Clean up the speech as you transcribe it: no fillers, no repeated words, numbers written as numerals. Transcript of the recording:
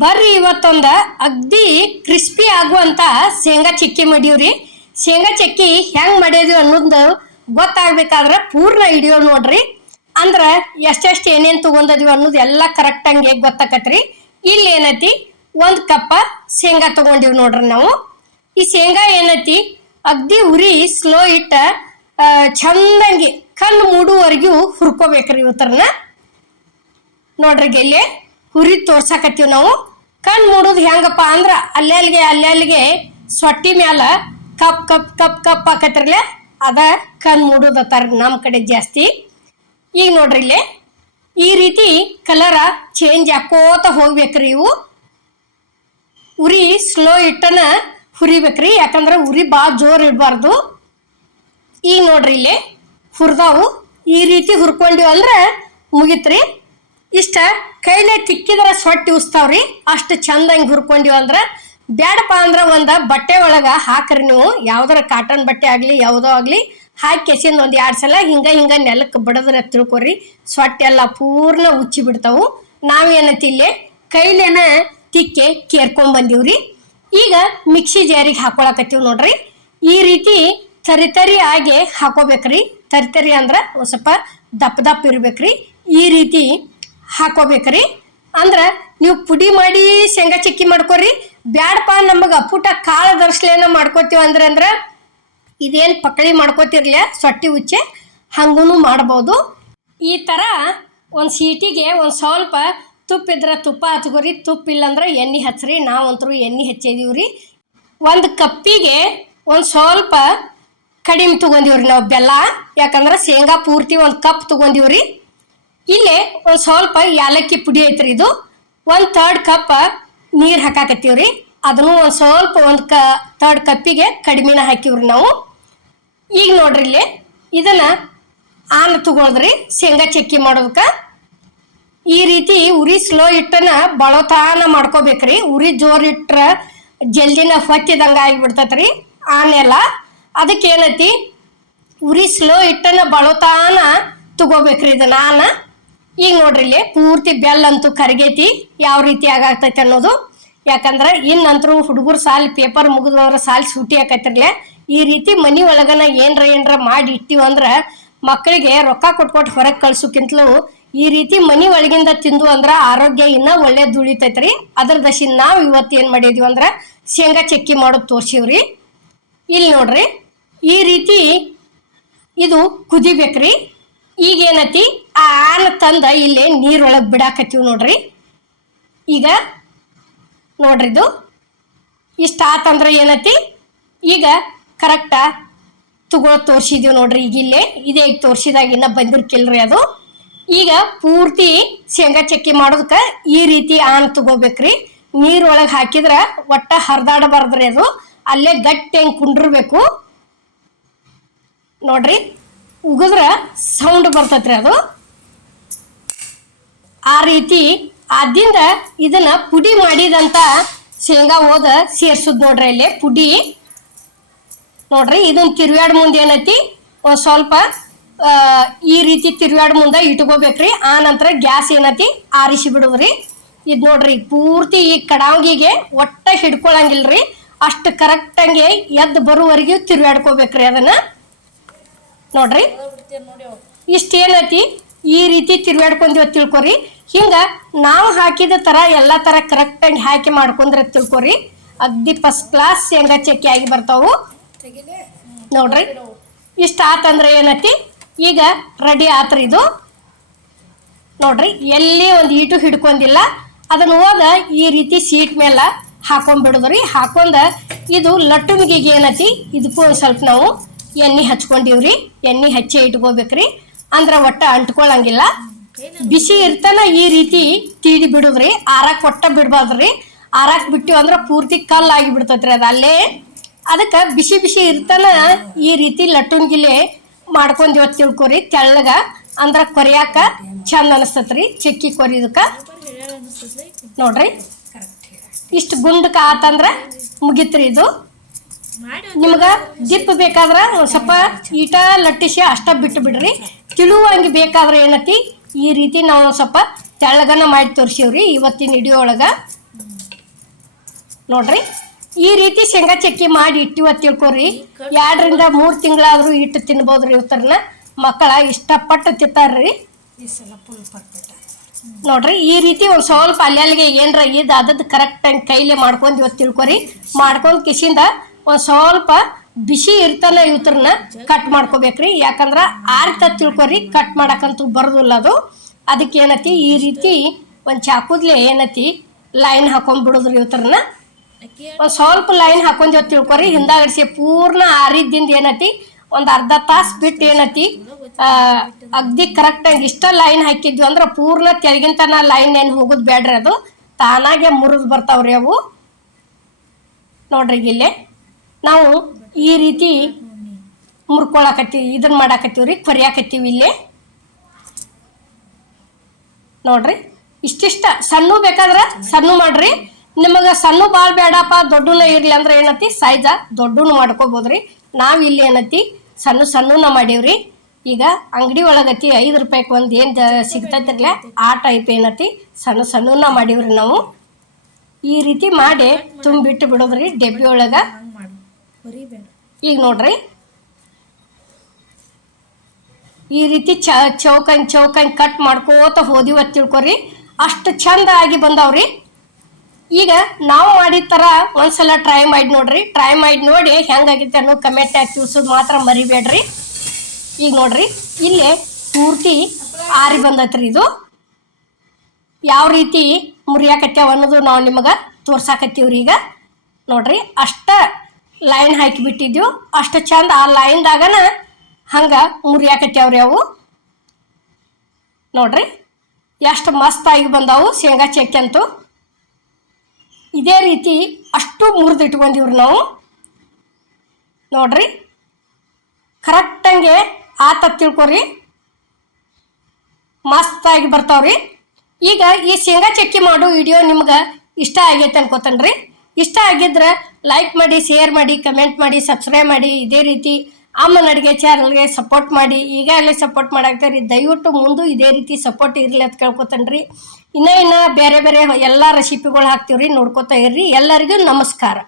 ಬರ್ರಿ ಇವತ್ತೊಂದು ಅಗ್ದಿ ಕ್ರಿಸ್ಪಿ ಆಗುವಂತ ಶೇಂಗಾ ಚಕ್ಕಿ ಮಾಡೀವ್ರಿ. ಶೇಂಗಾ ಚಕ್ಕಿ ಹೆಂಗ್ ಮಾಡಿದ್ವಿ ಅನ್ನೋದು ಗೊತ್ತಾಗ್ಬೇಕಾದ್ರೆ ಪೂರ್ಣ ವಿಡಿಯೋ ನೋಡ್ರಿ. ಅಂದ್ರ ಎಷ್ಟೆಷ್ಟು ಏನೇನ್ ತಗೊಂಡಿದ್ವಿ ಅನ್ನೋದು ಎಲ್ಲ ಕರೆಕ್ಟ್ ಹಂಗೆ ಗೊತ್ತಾಕತ್ರಿ. ಇಲ್ಲಿ ಏನೈತಿ 1 ಕಪ್ ಶೇಂಗಾ ತಗೊಂಡಿವಿ ನೋಡ್ರಿ ನಾವು. ಈ ಶೇಂಗಾ ಏನೈತಿ ಅಗ್ದಿ ಉರಿ ಸ್ಲೋ ಇಟ್ಟ ಚಂದಂಗಿ ಕಣ್ಣು ಮೂಡುವರೆಗೂ ಹುರ್ಕೋಬೇಕ್ರಿ. ಇವತ್ತರನ ನೋಡ್ರಿ ಗೆಲ್ಲಿ ಹುರಿ ತೋರ್ಸಾಕತ್ತೀವಿ ನಾವು. ಕಣ್ಣು ಮೂಡುದು ಹೆಂಗಪ್ಪ ಅಂದ್ರ ಅಲ್ಲೆಲ್ಲಿಗೆ ಸೊಟ್ಟಿ ಮ್ಯಾಲ ಕಪ್ ಕಪ್ ಕಪ್ ಕಪ್ ಹಾಕತ್ತಿರ್ಲೆ ಅದ ಕಣ್ಣು ಮೂಡುದತ್ತಾರ ನಮ್ಮ ಕಡೆ ಜಾಸ್ತಿ. ಈಗ ನೋಡ್ರಿ ಇಲ್ಲಿ ಈ ರೀತಿ ಕಲರ ಚೇಂಜ್ ಹಾಕೋತ ಹೋಗ್ಬೇಕ್ರಿ. ಇವು ಉರಿ ಸ್ಲೋ ಇಟ್ಟನ ಹುರಿಬೇಕ್ರಿ, ಯಾಕಂದ್ರೆ ಉರಿ ಭಾಳ ಜೋರು ಇಡಬಾರ್ದು. ಈಗ ನೋಡ್ರಿ ಇಲ್ಲಿ ಹುರಿದಾವು ಈ ರೀತಿ ಹುರ್ಕೊಂಡಿವಿ ಅಂದ್ರೆ ಮುಗಿತ್ರಿ. ಇಷ್ಟ ಕೈಲೇ ತಿಕ್ಕಿದ್ರೆ ಸೊಟ್ಟಿ ಉಸ್ತಾವ್ರಿ. ಅಷ್ಟು ಚಂದಂಗೆ ಹುರ್ಕೊಂಡಿವಿ ಅಂದ್ರೆ ಬ್ಯಾಡಪ್ಪ ಅಂದ್ರೆ ಒಂದು ಬಟ್ಟೆ ಒಳಗೆ ಹಾಕ್ರಿ ನೀವು. ಯಾವ್ದಾರ ಕಾಟನ್ ಬಟ್ಟೆ ಆಗಲಿ ಯಾವುದೋ ಆಗಲಿ ಹಾಕಿ ಕೆಸಿಂದ 1-2 ಸಲ ಹಿಂಗ ನೆಲಕ್ಕೆ ಬಡದ್ರೆ ತಿಳ್ಕೊರಿ. ಸೊಟ್ಟೆ ಎಲ್ಲ ಪೂರ್ಣ ಉಚ್ಚಿ ಬಿಡ್ತಾವು. ನಾವೇನೈತಿ ಇಲ್ಲಿ ಕೈಲೇನ ತಿಕ್ಕೆ ಕೇರ್ಕೊಂಬಂದಿವ್ರಿ. ಈಗ ಮಿಕ್ಸಿ ಜಾರಿಗೆ ಹಾಕೊಳಕತ್ತೀವಿ ನೋಡ್ರಿ. ಈ ರೀತಿ ತರಿ ಆಗಿ ಹಾಕೋಬೇಕ್ರಿ. ತರಿ ಅಂದ್ರೆ ಒಂದು ಸ್ವಲ್ಪ ದಪ್ಪ ಇರ್ಬೇಕ್ರಿ. ಈ ರೀತಿ ಹಾಕೋಬೇಕ್ರಿ. ಅಂದ್ರೆ ನೀವು ಪುಡಿ ಮಾಡಿ ಶೇಂಗಾ ಚಕ್ಕಿ ಮಾಡ್ಕೊರಿ. ಬ್ಯಾಡಪ್ಪ ನಮಗೆ ಅಪ್ಪುಟ ಕಾಳು ದರ್ಸ್ಲೇನ ಮಾಡ್ಕೋತೀವಿ ಅಂದ್ರೆ ಇದೇನು ಪಕಳಿ ಮಾಡ್ಕೋತಿರ್ಲ ಸೊಟ್ಟಿ ಉಚ್ಚೆ ಹಂಗೂ ಮಾಡ್ಬೋದು. ಈ ಥರ ಒಂದು ಸೀಟಿಗೆ ಒಂದು ಸ್ವಲ್ಪ ತುಪ್ಪ ಇದ್ರೆ ತುಪ್ಪ ಹಚ್ಕೋರಿ, ತುಪ್ಪ ಇಲ್ಲಂದ್ರೆ ಎಣ್ಣೆ ಹಚ್ಚ್ರಿ. ನಾವಂತರೂ ಎಣ್ಣೆ ಹಚ್ಚಿದೀವ್ರಿ. 1 ಕಪ್ಪಿಗೆ ಒಂದು ಸ್ವಲ್ಪ ಕಡಿಮೆ ತೊಗೊಂಡಿವ್ರಿ ನಾವು ಬೆಲ್ಲ. ಯಾಕಂದ್ರೆ ಶೇಂಗಾ ಪೂರ್ತಿ 1 ಕಪ್ ತೊಗೊಂಡಿವ್ರಿ. ಇಲ್ಲೇ ಒಂದು ಸ್ವಲ್ಪ ಯಾಲಕ್ಕಿ ಪುಡಿ ಐತ್ರಿ. ಇದು 1/3 ಕಪ್ ನೀರು ಹಾಕಾಕತ್ತೀವ್ರಿ. ಅದನ್ನು ಒಂದು ಸ್ವಲ್ಪ 1/3 ಕಪ್ಪಿಗೆ ಕಡಿಮೆನ ಹಾಕಿವ್ರಿ ನಾವು. ಈಗ ನೋಡ್ರಿ ಇಲ್ಲಿ ಇದನ್ನ ಆನ್ ತಗೊಳ್ದ್ರಿ ಶೇಂಗಾ ಚಕ್ಕಿ ಮಾಡೋದಕ್ಕೆ. ಈ ರೀತಿ ಉರಿ ಸ್ಲೋ ಇಟ್ಟನ ಬಳತಾನ ಮಾಡ್ಕೋಬೇಕ್ರಿ. ಉರಿ ಜೋರು ಇಟ್ರ ಜಲ್ದಿನ ಹೊತ್ತಿದಂಗ ಆಗಿಬಿಡ್ತೈತ್ರಿ ಆನೆಲ್ಲ. ಅದಕ್ಕೆ ಏನೈತಿ ಉರಿ ಸ್ಲೋ ಇಟ್ಟನ ಬಳತಾನ ತಗೋಬೇಕ್ರಿ ಇದನ್ನ ಆನ. ಈಗ ನೋಡ್ರಿ ಇಲ್ಲಿ ಪೂರ್ತಿ ಬೆಲ್ಲ ಅಂತೂ ಕರಗೈತಿ ಯಾವ ರೀತಿ ಆಗಾಗ್ತೈತಿ ಅನ್ನೋದು. ಯಾಕಂದ್ರೆ ಇನ್ನಂತರೂ ಹುಡುಗರು ಸಾಲಿ ಪೇಪರ್ ಮುಗಿದವ್ರ ಸಾಲಿ ಸೂಟಿ ಆಕೈತಿರ್ಲೆ. ಈ ರೀತಿ ಮನಿ ಒಳಗನ ಏನ್ರ ಮಾಡಿ ಇಟ್ಟಿವಂದ್ರ ಮಕ್ಕಳಿಗೆ ರೊಕ್ಕ ಕೊಟ್ಕೊಟ್ಟು ಹೊರಗೆ ಕಳ್ಸೋಕ್ಕಿಂತಲೂ ಈ ರೀತಿ ಮನಿ ಒಳಗಿಂದ ತಿಂದು ಅಂದ್ರ ಆರೋಗ್ಯ ಇನ್ನ ಒಳ್ಳೇದು ಉಳಿತೈತ್ರಿ. ಅದ್ರ ದಶಿ ನಾವು ಇವತ್ತು ಏನ್ ಮಾಡಿದ್ವಿ ಅಂದ್ರ ಶೇಂಗಾ ಚಕ್ಕಿ ಮಾಡೋದು ತೋರ್ಸಿವ್ರಿ. ಇಲ್ಲಿ ನೋಡ್ರಿ ಈ ರೀತಿ ಇದು ಕುದಿಬೇಕ್ರಿ. ಈಗೇನತಿ ಆ ಆನ ತಂದ ಇಲ್ಲಿ ನೀರೊಳಗೆ ಬಿಡಾಕತ್ತೀವಿ ನೋಡ್ರಿ. ಈಗ ನೋಡ್ರಿ ಇದು ಇಷ್ಟ ಆತಂದ್ರೆ ಏನತಿ ಈಗ ಕರೆಕ್ಟ ತೋರ್ಸಿದೀವಿ ನೋಡ್ರಿ. ಈಗ ಇಲ್ಲೇ ಇದೇ ಈಗ ತೋರ್ಸಿದಾಗ ಇನ್ನ ಬಂದಿರ್ಕಿಲ್ರಿ ಅದು. ಈಗ ಪೂರ್ತಿ ಶೇಂಗಾ ಚಕ್ಕಿ ಮಾಡೋದಕ್ಕೆ ಈ ರೀತಿ ಆನ್ ತಗೋಬೇಕ್ರಿ. ನೀರೊಳಗೆ ಹಾಕಿದ್ರೆ ಒಟ್ಟ ಹರಿದಾಡಬಾರ್ದ್ರಿ. ಅದು ಅಲ್ಲೇ ಗಟ್ಟಿ ಹೆಂಗೆ ಕುಂಡಿರ್ಬೇಕು ನೋಡ್ರಿ. ಉಗಿದ್ರ ಸೌಂಡ್ ಬರ್ತೈತ್ರಿ ಅದು. ಆ ರೀತಿ ಆದಿಂದ ಇದನ್ನ ಪುಡಿ ಮಾಡಿದಂತ ಶೇಂಗಾ ಹೋದ ಸೇರ್ಸುದ್ ನೋಡ್ರಿ. ಇಲ್ಲಿ ಪುಡಿ ನೋಡ್ರಿ. ಇದನ್ನ ತಿರುವಾಡ ಮುಂದೆ ಏನೈತಿ ಒಂದು ಸ್ವಲ್ಪ ಈ ರೀತಿ ತಿರುವಾಡ ಮುಂದೆ ಇಟ್ಕೋಬೇಕ್ರಿ. ಆ ನಂತರ ಗ್ಯಾಸ್ ಏನೈತಿ ಆರಿಸಿ ಬಿಡುದ್ರಿ. ಇದು ನೋಡ್ರಿ ಪೂರ್ತಿ ಈ ಕಡಾವಿಗೆ ಒಟ್ಟ ಹಿಡ್ಕೊಳಂಗಿಲ್ರಿ. ಅಷ್ಟು ಕರೆಕ್ಟಂಗೆ ಎದ್ದು ಬರುವವರೆಗೂ ತಿರುವಾಡ್ಕೋಬೇಕ್ರಿ ಅದನ್ನ ನೋಡ್ರಿ. ಇಷ್ಟೇನೈತಿ ಈ ರೀತಿ ತಿರುವಾಡ್ಕೊಂಡ್ವಿ ತಿಳ್ಕೊರಿ. ಹಿಂಗ ನಾವು ಹಾಕಿದ ತರ ಎಲ್ಲಾ ತರ ಕರೆಕ್ಟಾಗಿ ಹಾಕಿ ಮಾಡ್ಕೊಂಡ್ರೆ ತಿಳ್ಕೊರಿ ಅಗ್ದಿ ಫಸ್ಟ್ ಕ್ಲಾಸ್ ಶೇಂಗಾ ಚಕ್ಕಿ ಆಗಿ ಬರ್ತಾವು ನೋಡ್ರಿ. ಇಷ್ಟ ಆತಂದ್ರೆ ಏನೈತಿ ಈಗ ರೆಡಿ ಆತ್ರಿ ಇದು ನೋಡ್ರಿ. ಎಲ್ಲಿ ಒಂದು ಈಟು ಹಿಡ್ಕೊಂಡಿಲ್ಲ. ಅದನ್ನ ಹೋದ ಈ ರೀತಿ ಸೀಟ್ ಮೇಲೆ ಹಾಕೊಂಡ್ಬಿಡುದ್ರಿ. ಹಾಕೊಂಡ ಇದು ಲಟ್ಟುಮಿಗೆ ಏನೈತಿ ಇದಕ್ಕೂ ಒಂದು ಸ್ವಲ್ಪ ನಾವು ಎಣ್ಣೆ ಹಚ್ಕೊಂಡಿವ್ರಿ. ಎಣ್ಣೆ ಹಚ್ಚಿ ಇಟ್ಕೋಬೇಕ್ರಿ. ಅಂದ್ರೆ ಒಟ್ಟ ಅಂಟ್ಕೊಳಂಗಿಲ್ಲ. ಬಿಸಿ ಇರ್ತಾನ ಈ ರೀತಿ ತೀಡಿ ಬಿಡುದ್ರಿ. ಆರಾಕ್ ಒಟ್ಟ ಬಿಡ್ಬಾರ್ದ್ರಿ. ಆರಾಕ್ ಬಿಟ್ಟಿವಿ ಅಂದ್ರೆ ಪೂರ್ತಿ ಕಲ್ಲಾಗಿ ಬಿಡ್ತೈತ್ರಿ ಅದು ಅಲ್ಲೇ. ಅದಕ್ಕೆ ಬಿಸಿ ಇರ್ತಾನ ಈ ರೀತಿ ಲಟ್ಟುನ್ಗಿಲೆ ಮಾಡ್ಕೊಂಡ್ ಇವತ್ತು ತಿಳ್ಕೊರಿ. ತೆಳ್ಳಗ ಅಂದ್ರ ಕೊರಿಯಾಕ ಚಂದ ಅನಿಸ್ತತ್ರಿ ಚಕ್ಕಿ ಕೊರಿದಕ್ಕ ನೋಡ್ರಿ. ಇಷ್ಟು ಗುಂಡಕ ಆತಂದ್ರ ಮುಗಿತ್ರಿ ಇದು. ನಿಮ್ಗ ದಿಪ್ಪ ಬೇಕಾದ್ರ ಒಂದ್ ಸ್ವಲ್ಪ ಈಟ ಲಟ್ಟಿಸಿ ಅಷ್ಟ ಬಿಟ್ಟು ಬಿಡ್ರಿ. ತಿಳುವಂಗೆ ಬೇಕಾದ್ರೆ ಏನತಿ ಈ ರೀತಿ ನಾವು ಸ್ವಲ್ಪ ತೆಳ್ಳಗನ ಮಾಡಿ ತೋರಿಸಿವ್ರಿ ಇವತ್ತಿನ ವಿಡಿಯೋ ಒಳಗ. ನೋಡ್ರಿ ಈ ರೀತಿ ಶೇಂಗಾ ಚಕ್ಕಿ ಮಾಡಿ ಇಟ್ಟಿವ ತಿಳ್ಕೊರಿ 2-3 ತಿಂಗಳಾದ್ರೂ ಇಟ್ಟು ತಿನ್ಬೋದ್ರಿ. ಇವತ್ತರನ್ನ ಮಕ್ಕಳ ಇಷ್ಟಪಟ್ಟು ತಿಂತಾರ್ರಿ. ನೋಡ್ರಿ ಈ ರೀತಿ ಒಂದು ಸ್ವಲ್ಪ ಅಲ್ಲಿಗೆ ಏನರ ಇದು ಅದದ್ದು ಕರೆಕ್ಟ್ ಟೈಮ್ ಕೈಲೇ ಮಾಡ್ಕೊಂಡು ಇವತ್ತು ತಿಳ್ಕೊರಿ. ಮಾಡ್ಕೊಂಡು ಕಿಸಿಂದ ಒಂದು ಸ್ವಲ್ಪ ಬಿಸಿ ಇರ್ತಾನೆ ಇವತ್ತರನ್ನ ಕಟ್ ಮಾಡ್ಕೋಬೇಕ್ರಿ. ಯಾಕಂದ್ರೆ ಆರ್ತ ತಿಳ್ಕೊರಿ ಕಟ್ ಮಾಡಕ್ಕಂತೂ ಬರೋದಿಲ್ಲ ಅದು. ಅದಕ್ಕೆ ಏನತಿ ಈ ರೀತಿ ಒಂದು ಚಾಕುದ್ಲೆ ಏನತಿ ಲೈನ್ ಹಾಕೊಂಡ್ಬಿಡೋದ್ರಿ. ಇವತ್ತರನ್ನ ಒಂದು ಸ್ವಲ್ಪ ಲೈನ್ ಹಾಕೊಂಡ್ ತಿಳ್ಕೊರಿ. ಹಿಂದಾಗಡಿಸಿ ಪೂರ್ಣ ಆರಿದ್ದಿಂದ ಏನತಿ ಒಂದು ಅರ್ಧ ತಾಸು ಬಿಟ್ಟು ಏನತಿ ಅಗ್ದಿ ಕರೆಕ್ಟಾಗಿ ಇಷ್ಟ ಲೈನ್ ಹಾಕಿದ್ವಿ ಅಂದ್ರೆ ಪೂರ್ಣ ತೆಳಗಿಂತನ ಲೈನ್ ಏನು ಹೋಗೋದು ಬೇಡ್ರಿ. ಅದು ತಾನಾಗೆ ಮುರಿದು ಬರ್ತಾವ್ರಿ ಅವು. ನೋಡ್ರಿ ಇಲ್ಲೇ ನಾವು ಈ ರೀತಿ ಮುರ್ಕೊಳಕತ್ತೀವಿ, ಇದನ್ನ ಮಾಡಾಕತ್ತೀವ್ರಿ, ಕೊರಿಯಾಕತ್ತೀವಿ ಇಲ್ಲೇ. ನೋಡ್ರಿ ಇಷ್ಟಿಷ್ಟ ಸಣ್ಣ ಬೇಕಾದ್ರೆ ಸಣ್ಣ ಮಾಡ್ರಿ. ನಿಮಗೆ ಸಣ್ಣ ಭಾಳ ಬೇಡಪ್ಪ ದೊಡ್ಡನ ಇರಲಿ ಅಂದ್ರೆ ಏನತಿ ಸೈಜ ದೊಡ್ಡನು ಮಾಡ್ಕೋಬೋದ್ರಿ. ನಾವು ಇಲ್ಲಿ ಏನತಿ ಸಣ್ಣನ ಮಾಡೀವ್ರಿ. ಈಗ ಅಂಗಡಿ ಒಳಗತಿ 5 ರೂಪಾಯಿಗೆ ಒಂದು ಏನು ಸಿಗ್ತೈತಿರ್ಲ ಆ ಟೈಪ್ ಏನತಿ ಸಣ್ಣನ ಮಾಡೀವ್ರಿ ನಾವು. ಈ ರೀತಿ ಮಾಡಿ ತುಂಬಿಟ್ಟು ಬಿಡೋದ್ರಿ ಡಬ್ಬಿ ಒಳಗೆ. ಈಗ ನೋಡ್ರಿ ಈ ರೀತಿ ಚೌಕಂಗ್ ಕಟ್ ಮಾಡ್ಕೋತ ಹೋದಿವ ತಿಳ್ಕೊರಿ. ಅಷ್ಟು ಚಂದ ಆಗಿ ಬಂದಾವ್ರಿ. ಈಗ ನಾವು ಮಾಡಿದ ಥರ ಒಂದ್ಸಲ ಟ್ರೈ ಮಾಡಿ ನೋಡ್ರಿ. ಟ್ರೈ ಮಾಡಿ ನೋಡಿ ಹೆಂಗಾಗೈತೆ ಅನ್ನೋ ಕಮೆಂಟ್ ಹಾಕಿ ತಿಳಿಸೋದು ಮಾತ್ರ ಮರಿಬೇಡ್ರಿ. ಈಗ ನೋಡ್ರಿ ಇಲ್ಲೇ ಪೂರ್ತಿ ಆರಿ ಬಂದೈತ್ರಿ. ಇದು ಯಾವ ರೀತಿ ಮುರಿಯಾಕತ್ಯಾವ ಅನ್ನೋದು ನಾವು ನಿಮಗೆ ತೋರ್ಸಾಕತ್ತೀವ್ರಿ. ಈಗ ನೋಡ್ರಿ ಅಷ್ಟ ಲೈನ್ ಹಾಕಿ ಬಿಟ್ಟಿದ್ದೀವಿ, ಅಷ್ಟು ಚಂದ ಆ ಲೈನ್ದಾಗನ ಹಂಗೆ ಮುರಿಯಾಕತ್ಯಾವ್ರಿ ಅವು. ನೋಡ್ರಿ ಎಷ್ಟು ಮಸ್ತಾಗಿ ಬಂದಾವು ಶೇಂಗಾ ಚಕ್ಕಿ ಅಂತೂ. ಇದೇ ರೀತಿ ಅಷ್ಟು ಮುರಿದಿಟ್ಕೊಂಡಿವ್ರಿ ನಾವು. ನೋಡ್ರಿ ಕರೆಕ್ಟಂಗೆ ಆತ ತಿಳ್ಕೊರಿ, ಮಸ್ತಾಗಿ ಬರ್ತಾವ್ರಿ. ಈಗ ಈ ಶೇಂಗಾ ಚಕ್ಕಿ ಮಾಡೋ ವಿಡಿಯೋ ನಿಮ್ಗೆ ಇಷ್ಟ ಆಗೈತೆ ಅನ್ಕೋತೇನ್ರಿ. ಇಷ್ಟ ಆಗಿದ್ರೆ ಲೈಕ್ ಮಾಡಿ, ಶೇರ್ ಮಾಡಿ, ಕಮೆಂಟ್ ಮಾಡಿ, ಸಬ್ಸ್ಕ್ರೈಬ್ ಮಾಡಿ. ಇದೇ ರೀತಿ ಅಮ್ಮನ ಅಡುಗೆ ಚಾನಲ್ಗೆ ಸಪೋರ್ಟ್ ಮಾಡಿ. ಈಗಾಗಲೇ ಸಪೋರ್ಟ್ ಮಾಡಾಕ್ತಾರಿ, ದಯವಿಟ್ಟು ಮುಂದೆ ಇದೇ ರೀತಿ ಸಪೋರ್ಟ್ ಇರಲಿ ಅಂತ ಕೇಳ್ಕೊತೇನ್ರಿ. ಇನ್ನ ಬೇರೆ ಬೇರೆ ಎಲ್ಲ ರೆಸಿಪಿಗಳು ಹಾಕ್ತೀವ್ರಿ, ನೋಡ್ಕೊತಾ ಇರ್ರಿ. ಎಲ್ಲರಿಗೂ ನಮಸ್ಕಾರ.